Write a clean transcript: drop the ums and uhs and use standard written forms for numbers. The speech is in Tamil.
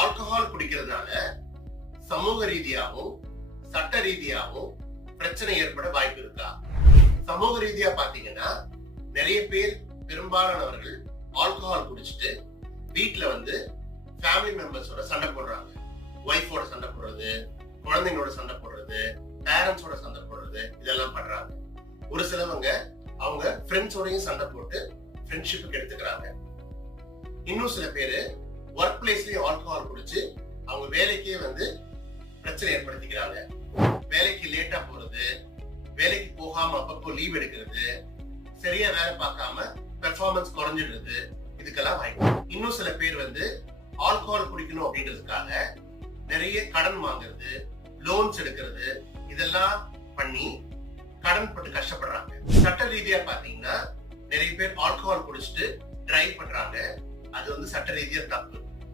ஆல்கஹால் குடிக்கிறதுனால சமூக ரீதியாகவும் சட்ட ரீதியாகவும் பிரச்சனை ஏற்பட வாய்ப்பு இருக்கா? சமூக ரீதியா பாத்தீங்கன்னா நிறைய பேர், பெரும்பாலானவர்கள் ஆல்கஹால் குடிச்சிட்டு வீட்டுல வந்து ஃபேமிலி மெம்பர்ஸோட சண்டை போடுறாங்க. ஒய்ஃபோட சண்டை போடுறது, குழந்தைங்களோட சண்டை போடுறது, பேரண்ட்ஸோட சண்டை போடுறது, இதெல்லாம் பண்றாங்க. ஒரு சிலவங்க அவங்க ஃப்ரெண்ட்ஸோடையும் சண்டை போட்டு ஃப்ரெண்ட்ஷிப்புக்கு எடுத்துக்கிறாங்க. இன்னும் சில பேரு ஒர்க் பிளேஸ்லயும் ஆல்கஹால் குடிச்சு அவங்க வேலைக்கே வந்து பிரச்சனை ஏற்படுத்திக்கிறாங்க. வேலைக்கு லேட்டா போறது, வேலைக்கு போகாம அப்பப்போ லீவ் எடுக்கிறது, சரியா வேலை பார்க்காம பெர்ஃபார்மன்ஸ் குறைஞ்சிடுறது, இதுக்கெல்லாம் வாய்ப்பு. இன்னும் சில பேர் வந்து ஆல்கஹால் குடிக்கணும் அப்படின்றதுக்காக நிறைய கடன் வாங்குறது, லோன்ஸ் எடுக்கிறது, இதெல்லாம் பண்ணி கடன் பட்டு கஷ்டப்படுறாங்க. சட்ட ரீதியா பாத்தீங்கன்னா நிறைய பேர் ஆல்கஹால் குடிச்சிட்டு டிரைவ் பண்றாங்க. அது வந்து சட்ட ரீதியா தப்பு.